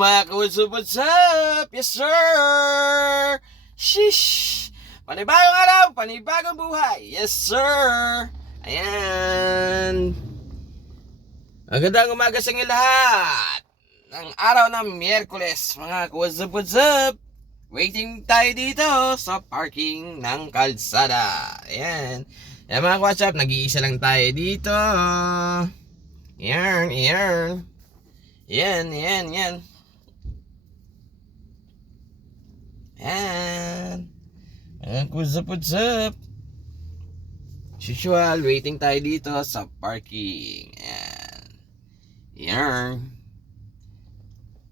mga what's up? Yes, sir! Shish! Panibagong araw, panibagong buhay. Yes, sir! Ayan. Magandang umaga sa inyo lahat. Ng araw ng Miyerkules, mga what's up? Waiting tayo dito sa parking ng kalsada. Ayan. Ayan mga what's up, nag-iisa lang tayo dito. Ayan. Yan. Yan. What's up? Usual, waiting tayo dito sa parking. Yan.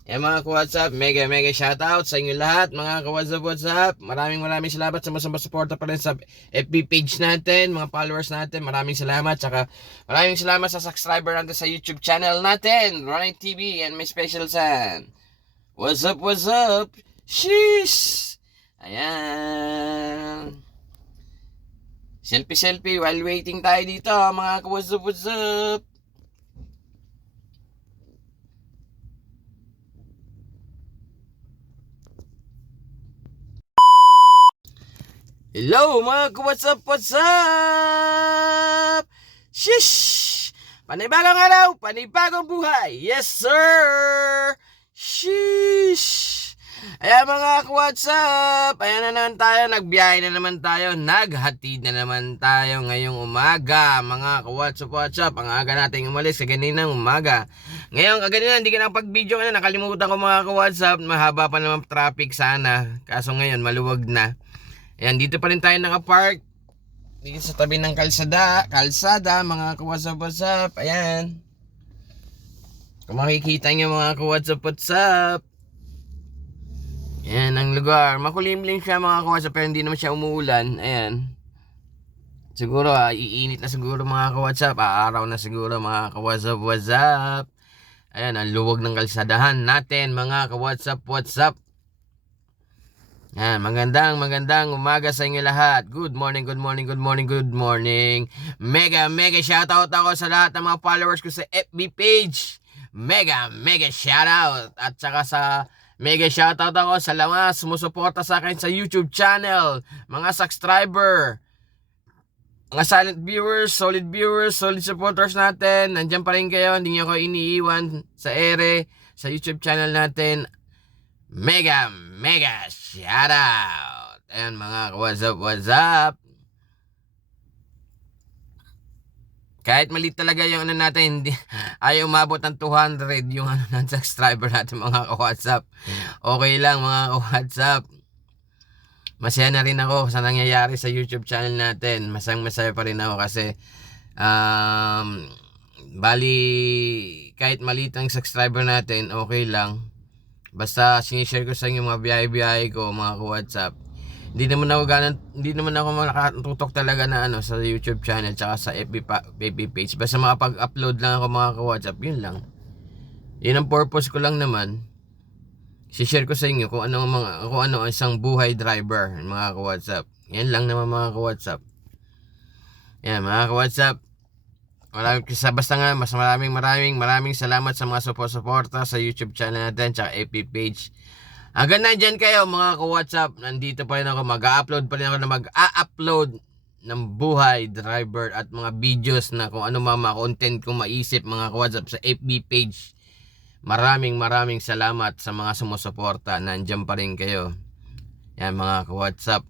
Yan mga ka-WhatsApp, mega shoutout sa inyo lahat mga ka-WhatsApp. Maraming salamat sa mga suporta pa rin sa FB page natin, mga followers natin. Maraming salamat. Tsaka maraming salamat sa subscriber natin sa YouTube channel natin, Ronnie TV and my special son. What's up? Sheesh! Ayan. Selfie while waiting tayo dito mga ka-WhatsApp. Hello mga what's up? Shish! Panibagong araw, panibagong buhay. Yes sir! Shish! Ayan mga what's up? Ayan na naman tayo, nagbiyahe na naman tayo, naghatid na naman tayo ngayong umaga. Mga what's up? Ang aga nating umalis kaninang umaga. Ngayon kaganina hindi ka nakapag-video kasi nakalimutan ko mga what's up. Mahaba pa naman traffic sana. Kaso ngayon maluwag na. Ayan, dito pa rin tayo nakapark. Dito sa tabi ng kalsada, mga what's up. Ayan. Kung makikita nyo mga what's up. Ayan ang lugar. Makulimlim siya mga what's up, pero hindi naman siya umuulan. Ayan. Siguro iinit na siguro mga what's up. Araw na siguro mga what's up. Ayan, ang luwag ng kalsadahan natin mga what's up. Yan, magandang umaga sa inyo lahat. Good morning. Mega shoutout ako sa lahat ng mga followers ko sa FB page. Mega shoutout. At saka sa mega shoutout ako sa mga sumusuporta sa akin sa YouTube channel. Mga subscriber, mga silent viewers, solid supporters natin. Nandiyan pa rin kayo, hindi nyo ako iniiwan sa ere, sa YouTube channel natin. Mega shoutout. Ayan mga what's up. Kahit maliit talaga yung ano natin, hindi ayaw umabot ng 200 yung ano ng subscriber natin mga WhatsApp. Okay lang mga WhatsApp. Masaya na rin ako sa nangyayari sa YouTube channel natin. Masaya pa rin ako kasi bali kahit maliit ang subscriber natin, okay lang. Basta sinishare ko sa inyo mga biyahe ko mga WhatsApp. Hindi naman ako nakatutok talaga na ano sa YouTube channel tsaka sa FB page. Basta makapag-upload lang ako mga WhatsApp, yun lang. Yun ang purpose ko lang naman. Share ko sa inyo kung ano ang isang buhay driver mga WhatsApp. Yan lang naman mga WhatsApp. Yan mga WhatsApp. Basta nga maraming salamat sa mga suporta sa YouTube channel natin tsaka FB page. Hanggang nandyan kayo mga ka-WhatsApp, nandito pa rin ako, mag-upload ng buhay driver at mga videos na kung ano mga content kong maisip mga ka-WhatsApp sa FB page. Maraming salamat sa mga sumusuporta, nandyan pa rin kayo. Yan mga ka-WhatsApp.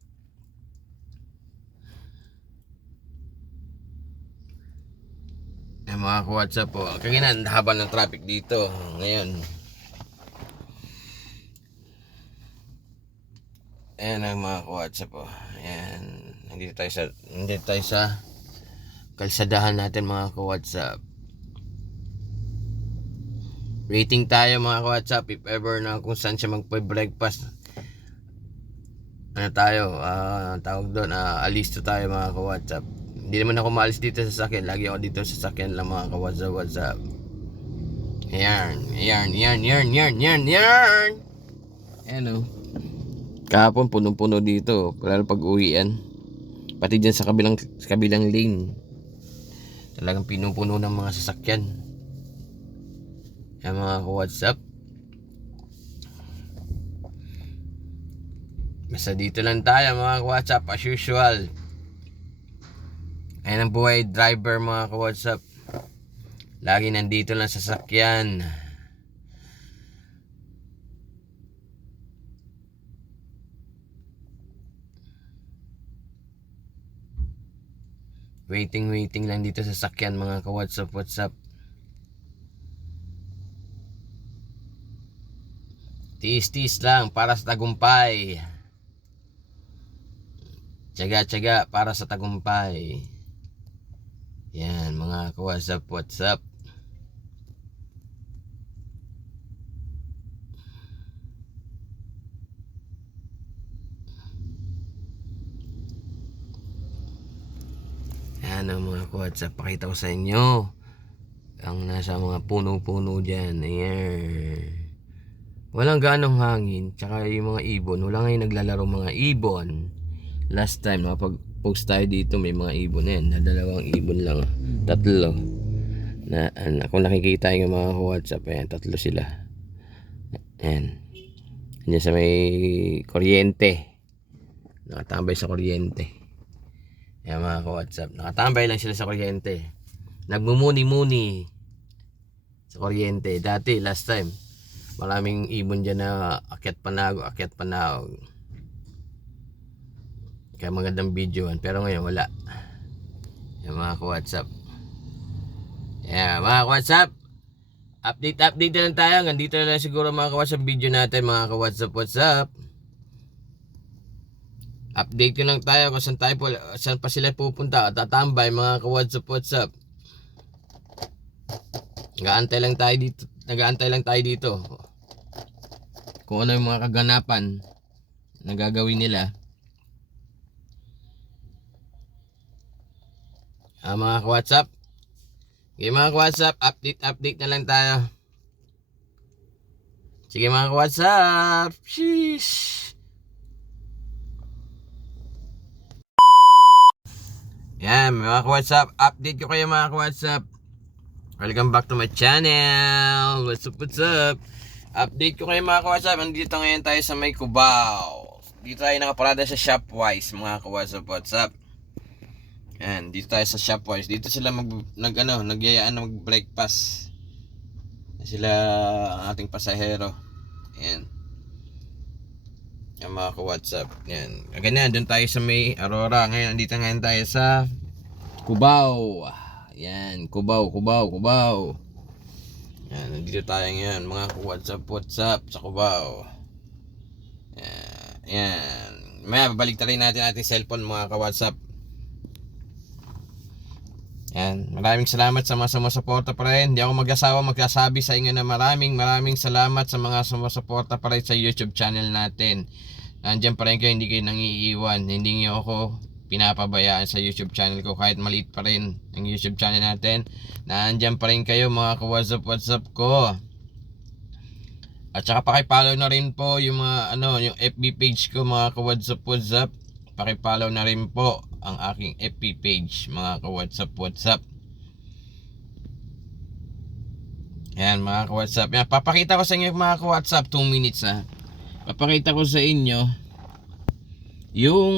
Yan mga ka-WhatsApp po. Kagina, haba ng traffic dito ngayon. Ayan ang mga ka-WhatsApp po. Ayan. Nandito tayo sa kalsadahan natin mga ka-WhatsApp. Waiting tayo mga ka-WhatsApp if ever na kung saan siya magpa-breakfast. Ano tayo? Tawag doon. Alisto tayo mga ka-WhatsApp. Hindi naman ako maalis dito sa sakyan. Lagi ako dito sa sakyan lang mga ka-WhatsApp. Ayan. Ayan o. Kahapon punong-puno dito. Lalo pag uwian. Pati dyan sa kabilang lane. Talagang pinupuno ng mga sasakyan. Ayan mga ka-WhatsApp. Basta dito lang tayo mga ka-WhatsApp as usual. Ayan ang buhay driver mga ka-WhatsApp. Lagi nandito lang sa sasakyan. Waiting lang dito sa sasakyan mga ka-WhatsApp. Tiis lang para sa tagumpay. Tiyaga para sa tagumpay. Yan mga ka-WhatsApp. Yan ang mga ka-WhatsApp. Pakita ko sa inyo ang nasa mga puno-puno dyan. Ayan. Walang ganong hangin. Tsaka yung mga ibon. Wala ngayon naglalaro mga ibon. Last time nakapag-post tayo dito, may mga ibon na yan. Dalawang ibon lang. 3. Kung nakikita yung mga WhatsApp, ayan, 3 sila. Ayan. Andiyan sa may kuryente. Nakatambay sa kuryente. Ayan mga WhatsApp. Nakatambay lang sila sa kuryente. Nagmumuni-muni sa kuryente. Dati, last time, maraming ibon dyan na akyat panahog. Kaya magandang videoan. Pero ngayon wala. Yan mga ka-WhatsApp. Yan mga ka-WhatsApp. Update na lang tayo. Nandito na lang siguro mga ka-WhatsApp video natin mga ka-WhatsApp. Update ko lang tayo kung saan pa sila pupunta. Tatambay mga ka-WhatsApp. Nag-aantay lang tayo dito. Kung ano yung mga kaganapan na gagawin nila. Mga ka-WhatsApp. Okay mga ka-WhatsApp, update na lang tayo. Sige mga ka-WhatsApp. Sheesh. Yan mga ka-WhatsApp, update ko kayo mga ka-WhatsApp. Welcome back to my channel. What's up? Update ko kayo mga ka-WhatsApp. Andito ngayon tayo sa may Cubao. Dito tayo nakaparada sa Shopwise mga ka-WhatsApp. Yan, dito tayo sa Shopwise. Dito sila nagyayaan na mag-breakfast. Sila ang ating pasahero. Yan. Yan mga ka-WhatsApp. Yan. Ganyan, doon tayo sa may Aurora. Andito ngayon tayo sa Cubao. Yan, Cubao. Yan, nandito tayo ngayon mga ka-WhatsApp sa Cubao. Yan. Maya, babalik rin natin ating cellphone mga ka-WhatsApp. Yan, maraming salamat sa mga sumusuporta pa rin. Hindi ako mag-asawa magsasabi sa inyo na maraming salamat sa mga sumusuporta pa rin sa YouTube channel natin. Nandiyan pa rin kayo, hindi kayo nangiiwan. Hindi niyo ako pinapabayaan sa YouTube channel ko kahit maliit pa rin ang YouTube channel natin. Nandiyan pa rin kayo mga ka-WhatsApp ko. At saka paki-follow na rin po yung mga yung FB page ko mga ka-WhatsApp. Paki-follow na rin po ang aking FB page mga ka-WhatsApp. Yan mga ka-WhatsApp. Yan, papakita ko sa inyo mga ka-WhatsApp 2 minutes ha. Papakita ko sa inyo yung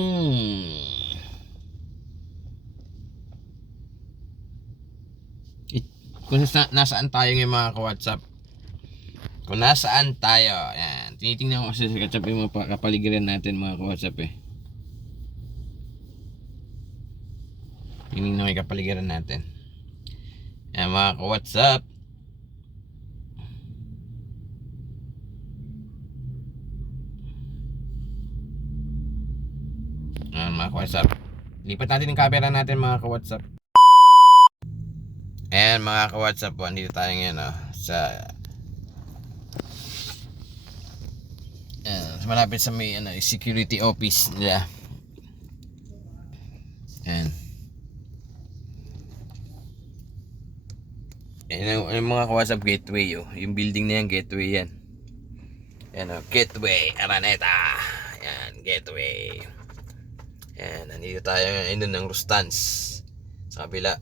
kung nasaan tayo ngayon mga ka-WhatsApp. Kung nasaan tayo. Yan. Tinitingnan ko kasi sa WhatsApp yung mga kapaligiran natin mga ka-WhatsApp eh. Yun na may kapaligiran natin. Yan mga ka-WhatsApp. Yan mga ka-WhatsApp. Lipat natin yung camera natin mga ka-WhatsApp. Ayan mga ka-WhatsApp po. Andito tayo ngayon sa malapit sa may security office nila. Ayan. Yung mga ka-WhatsApp gateway yung building na yan, gateway yan. Yan gateway Araneta. Yan, gateway. Yan, nandito tayo ngayon ng Rustans sa kabila.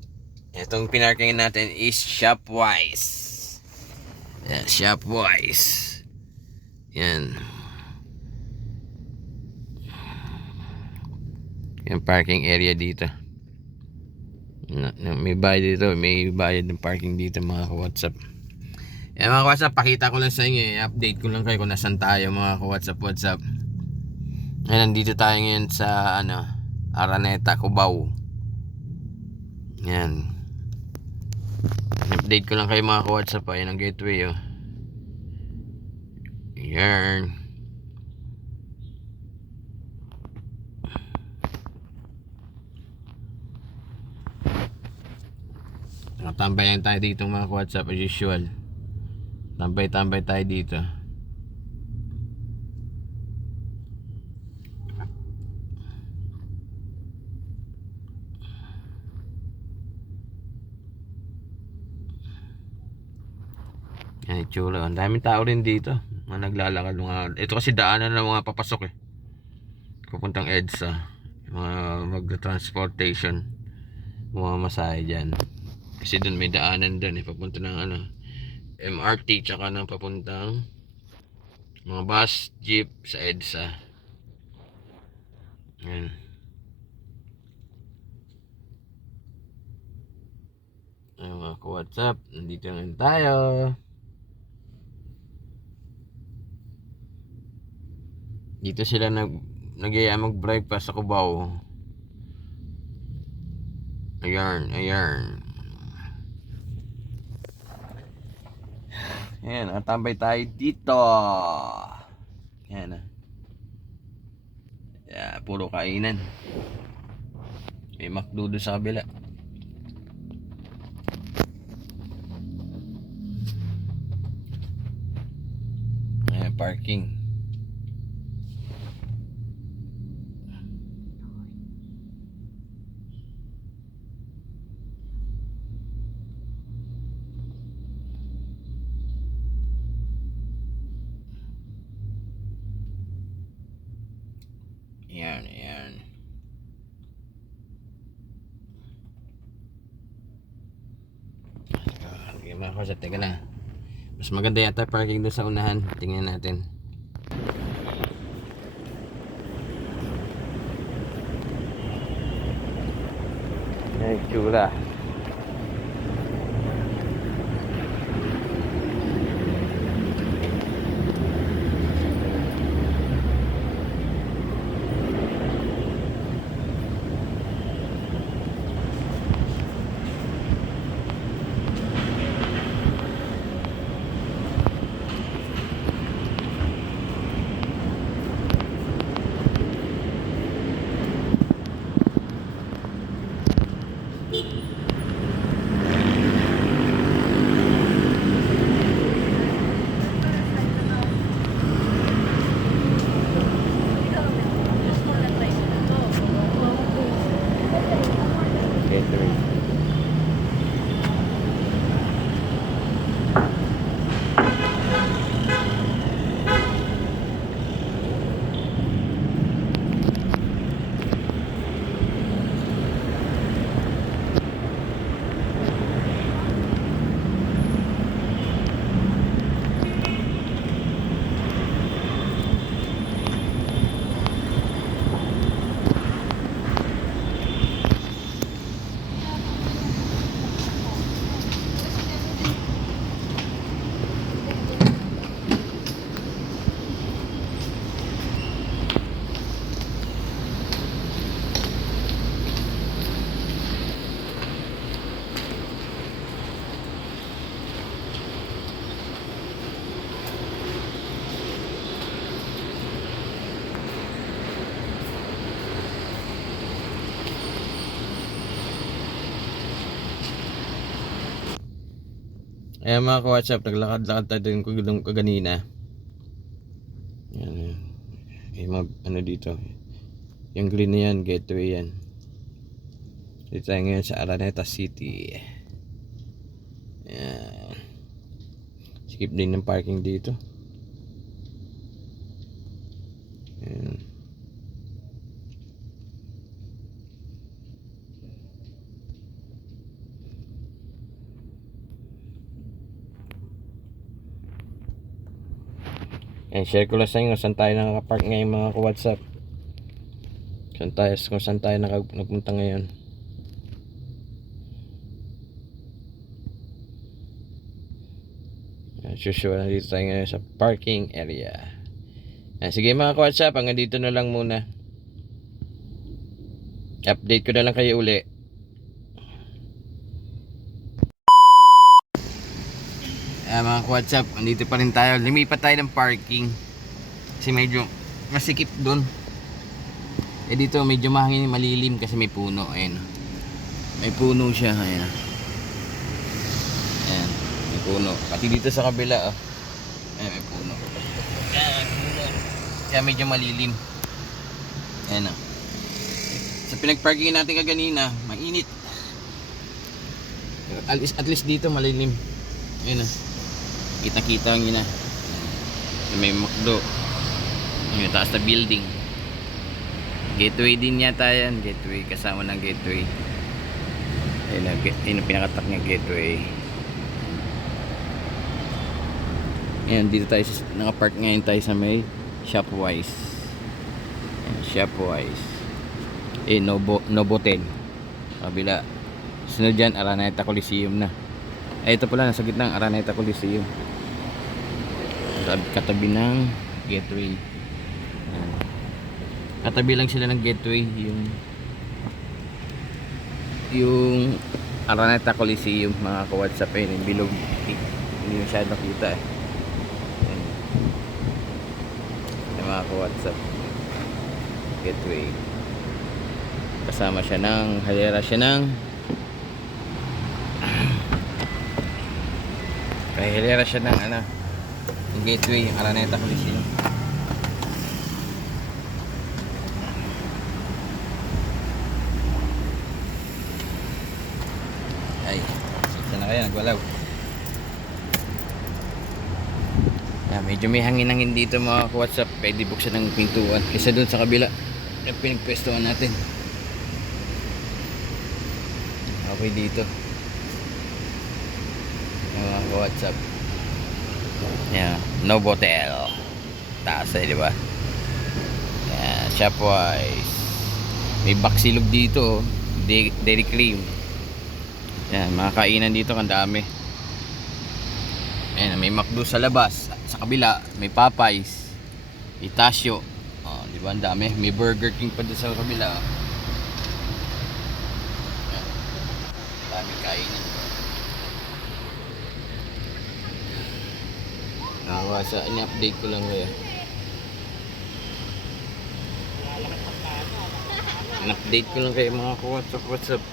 Itong pinarking natin is Shopwise. Yan, Shopwise. Yan. Yung parking area dito. May bayad dito, may bayad ng parking dito mga ka-WhatsApp. Mga ka-WhatsApp, pakita ko lang sa inyo, update ko lang kayo kung nasan tayo mga ka-WhatsApp. Nandito tayo ngayon sa Araneta, Cubao. Yan. Update ko lang kayo mga ka-WhatsApp. Ayan ang gateway. Yan. Tambayan tayo dito mga ka-WhatsApp as usual. Tambay tayo dito. Yan itsura. Ang daming tao rin dito. Mga naglalakad. Ito kasi daanan ng mga papasok papuntang EDSA. Mga mag-transportation. Mga masahe dyan. Kasi dun may daanan dun papunta ng MRT tsaka ng papuntang mga bus, jeep sa EDSA. Yan. Ay mga ka-WhatsApp, nandito na tayo. Dito sila nag-iaya mag-breakfast sa Cubao. Ayan. Ayan, tambay tayo dito. Ayan puro kainan. May McDo sa kabila. Ayan, parking. Ayan. Okay, mga ka-WhatsApp, teka lang. Mas maganda yata parking doon sa unahan. Tingnan natin. Ay, chula. Ayan mga ka-WhatsApp, naglakad-lakad tayo din kaganina. Ayan. Dito. Yung green na yan, gateway yan. Dito tayo ngayon sa Araneta City. Ayan. Skip din ng parking dito. Ayan. Share ko lang sa inyo saan tayo nakakapark ngayon mga ka-WhatsApp. Kung saan tayo nagpunta ngayon. As usual, nandito tayo ngayon sa parking area. Sige mga ka-WhatsApp, hanggang dito na lang muna. Update ko na lang kayo uli. Mga ka-WhatsApp, nandito pa rin tayo. Lumipat tayo ng parking. Kasi medyo masikip dun. Dito medyo mahangin, malilim kasi may puno. Ayan. May puno siya. Ayan. Ayan. May puno. Pati dito sa kabila. Ayan, may puno. Ayan, may puno. Kaya medyo malilim. Ayan. Sa pinag-parking natin kaganina, mainit. At least dito malilim. Ayan. Kita-kita nyo na. May McDo. Yung taas na building. Gateway din yata yan. Gateway. Kasama ng gateway. Ayun ang pinakatak niya gateway. Ayan, dito tayo. Nakapark ngayon tayo sa may Shopwise. Ayan, Shopwise. Novotel. Kabila. Sunod dyan, Araneta Coliseum na. Ito pala, nasa gitna ng Araneta Coliseum. Katabi ng gateway. Katabi lang sila ng gateway, yung Araneta Coliseum, mga ka-WhatsApp. Yung bilog, hindi masyado nakita yung mga ka-WhatsApp, gateway. Kasama siya ng halera siya ng kahilera siya ng yung gateway, yung Araneta Coliseum. Ay, saan na kaya nagwalaw. Medyo may hangin-hangin dito mga ka-WhatsApp. Pwede buksan ng pintuan kaysa doon sa kabila yung pinagpwestuhan natin. Okay dito mga ka-WhatsApp. Novotel taas di ba? Shopwise. May baksilog dito, Dairy Cream. Mga kainan dito, ang dami. May McDo sa labas. Sa kabila may Popeyes, Itasio. Di ba, ang dami. May Burger King pa doon sa kabila. Dami kainan. Ini-update ko lang kayo. In-update ko lang kayo mga ka-WhatsApp.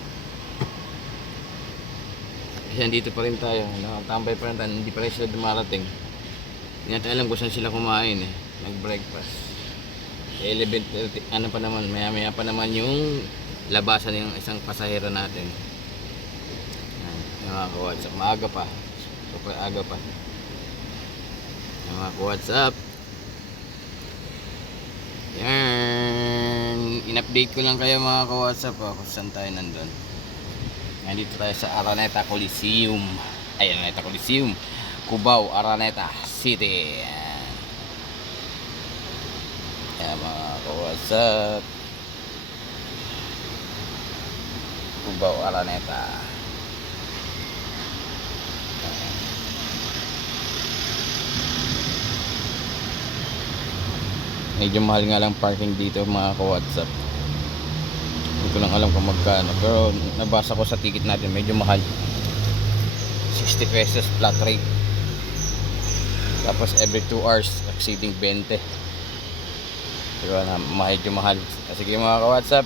Kasi nandito pa rin tayo. Nakatambay pa rin tayo. Hindi pa rin sila dumarating. Hindi natin alam kung saan sila kumain nag-breakfast. 11:30 pa naman. Maya pa naman yung labasan ng isang pasahero natin. Mga ka-WhatsApp. Maaga pa. Super aga pa. Mga ka-WhatsApp. In-update ko lang kayo mga ka-WhatsApp kung saan tayo nandun. Nandito tayo sa Araneta Coliseum. Araneta Coliseum, Cubao, Araneta City. Mga ka-WhatsApp, Cubao, Araneta. Medyo mahal nga lang parking dito mga ka-WhatsApp. Hindi ko lang alam kung magkano, pero nabasa ko sa ticket natin medyo mahal. 60 pesos flat rate. Tapos every 2 hours exceeding 20. Pero medyo mahal. Sige mga ka-WhatsApp,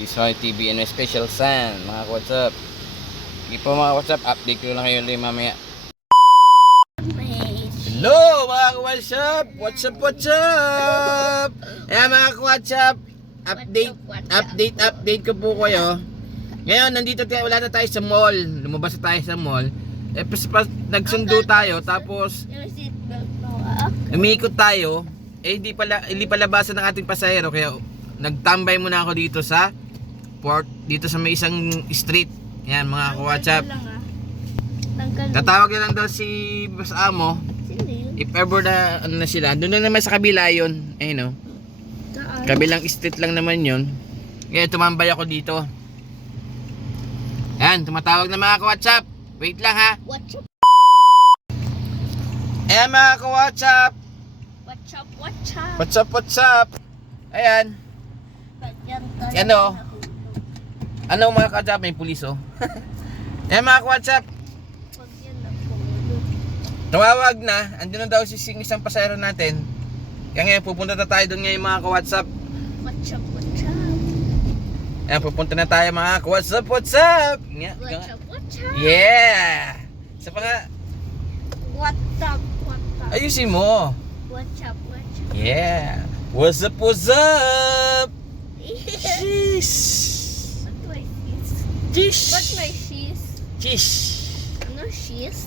this is my TBNY Special San mga ka-WhatsApp. Sige po mga ka-WhatsApp, update ko lang kayo ulit mamaya. Hello mga ka-WhatsApp! What's up? Mga ka-WhatsApp, update ko po kayo. Ngayon, wala na tayo sa mall. Lumabas na tayo sa mall. Nagsundo tayo, tapos umiikot tayo. Hindi palabasan ng ating pasahero. Kaya nagtambay muna ako dito sa port, dito sa may isang street. Yan mga ka-WhatsApp. Tatawag na lang daw si Boss Amo. If ever na sila, doon na naman sa kabila yun. Kabilang street lang naman yun. Kaya tumambay ako dito. Yan, tumatawag na mga ka-WhatsApp. Wait lang ha. What's up? Ayan mga ka-WhatsApp. What's up? What's up? What's up, what's up? Ayan. Ano? Ano mga ka-WhatsApp? May pulis oh. Ayan mga ka-WhatsApp. Tumawag na. Andun na daw si Sing, isang pasahero natin. Kaya ngayon pupunta na tayo doon ngayon mga ka-WhatsApp. What's up? What's up? Ayan, pupunta na tayo mga ka-WhatsApp. What's up? What's up? What's up? Yeah! Sa pa nga. What's up? What's up? Ayusin mo. What's up? What's up? Yeah. What's up? What's up? Cheese. What do I cheese? Cheese. What my cheese? Cheese. Ano cheese?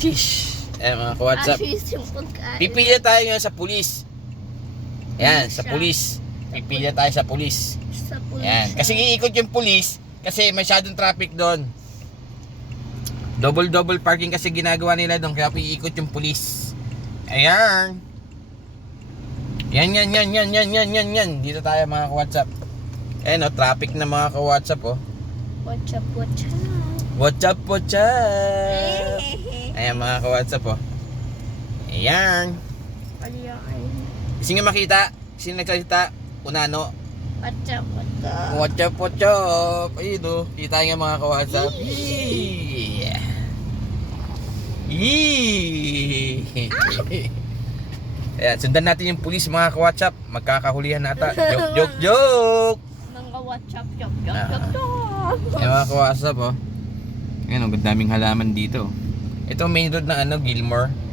Cheese. Eh mga ka-WhatsApp. Cheese yung pagkain. Pipili tayo ngayon sa pulis. Yan, sa pulis. Pipili tayo sa pulis. Sa pulis. Yan. Kasi iikot yung pulis kasi masyadong traffic doon. Double parking kasi ginagawa nila doon kaya iikot yung pulis. Ayan. Yan. Dito tayo mga ka-WhatsApp. Ayan o, traffic na mga ka-WhatsApp oh. What's up? What's up? What's up, what's up? Ayan mga ka-WhatsApp oh. Ayan. Kasi nga makita, sino nagsalita? Unano. What's up? What's up? What's up, what's up? Ayun o, kita nga mga ka-WhatsApp. Yeah. Ayan, sundan natin yung pulis mga ka-WhatsApp. Magkakahulihan nata. Joke. Mga what's up? Yup. Ayan mga ka-WhatsApp oh. Ayan o, daming halaman dito. Ito main road na ano, Gilmore.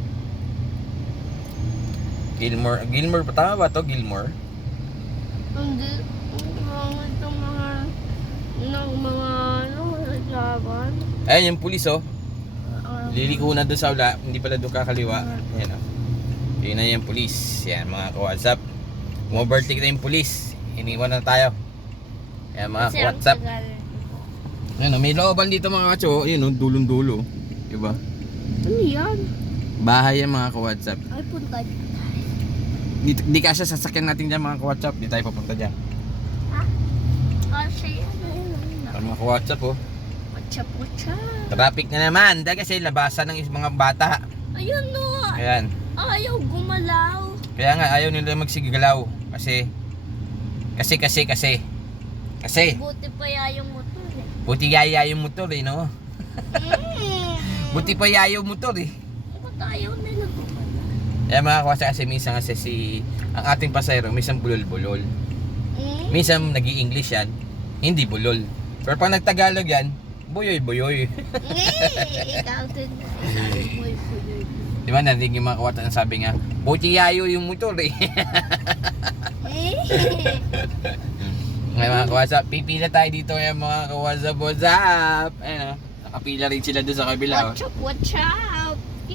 Gilmore pa, tama ba to? Gilmore? Hindi. Itong mga naglaban. Ayan yung pulis oh. Liliko na doon sa ula, hindi pala doon kakaliwa. Ayan oh. Yun na yung pulis. Ayan mga ka-WhatsApp. Umovertake na yung pulis. Iniwan na tayo. Ayan mga ka-WhatsApp. Ayan oh, may looban dito mga kacho. Ayan oh, dulong-dulo. Diba? Ano yan? Bahay yan mga ka-WhatsApp. Ay, punta. Di kasi sasakyan natin dyan mga ka-WhatsApp. Di tayo papunta dyan. Kasi ano yun? Para mga ka-WhatsApp oh. What's up? Traffic na naman. Dahil kasi labasan ng mga bata. Ayun no. Ayan. Ayaw gumalaw. Kaya nga ayaw nila magsigalaw. Kasi. Buti pa yung motor eh. Buti yaya yung motor eh no. Buti pa yaya yung motor eh. Ba't ayaw nila gumalaw? Kaya mga ka-WhatsApp kasi minsan kasi ang ating pasahero minsan bulol-bulol. Minsan nag-i-English yan, hindi bulol. Pero pag nagtagalog yan, buyoy-buyoy. Ikaw din. Di ba narinig yung mga ka-WhatsApp sabi nga, buti yayo yung motor eh. Ngayon mga ka-WhatsApp, pipila tayo dito yung mga ka-WhatsApp. Whatsapp? Ayan o, nakapila rin sila doon sa kabila. What's up? Ayan.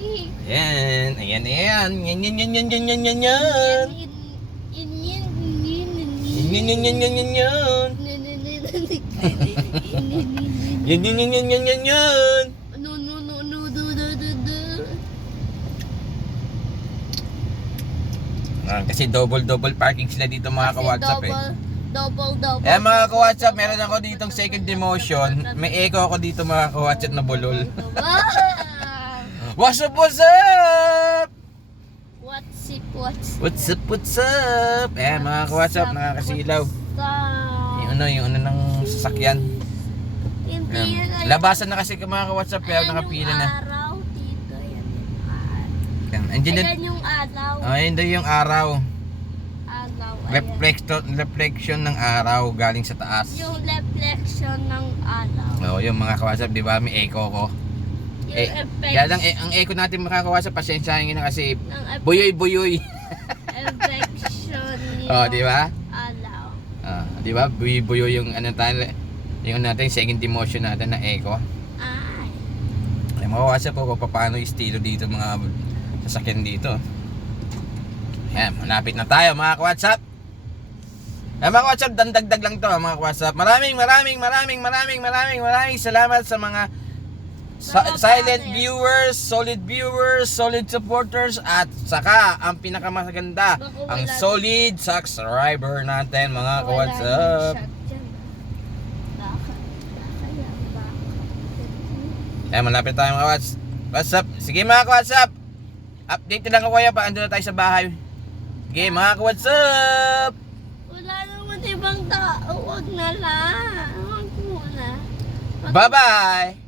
Kasi double parking sila dito mga ka-WhatsApp eh. Double. Eh mga ka-WhatsApp, meron ako ditong second demotion. May echo ako dito mga ka-WhatsApp na bulol. What's up? What's up? Eh mga ka-WhatsApp, nakakasilaw. Yung ano ng sasakyan. Labasan na kasi mga ka-WhatsApp, kaya nakapila na. Araw dito yan. Ayan yung araw. Ayun daw yung araw. Ayan. Reflection ng araw galing sa taas. Yung reflection ng araw. Yung mga ka-WhatsApp, di ba may echo ko? Kaya lang ang echo natin mga ka-WhatsApp, pasensyahin nyo na kasi buyoy-buyoy. Reflection yung di ba? araw. Di ba? Buyoy-buyoy yung ano tayo, yung natin second demotion natin na echo. Ay mga ka-WhatsApp po kung paano yung estilo dito mga sasakyan dito. Ayan, malapit na tayo mga ka-WhatsApp. Mga ka-WhatsApp, dandagdag lang to mga ka-WhatsApp. Maraming salamat sa mga silent viewers, solid supporters, at saka ang pinakamaganda, ang solid subscriber natin mga ka-WhatsApp. Kaya malapit tayo mga WhatsApp. Sige mga ka-WhatsApp, update lang ako kaya pa, ando na tayo sa bahay. Sige mga ka-WhatsApp. Wala naman ibang tao, wag na lang. Wag muna. Bye-bye.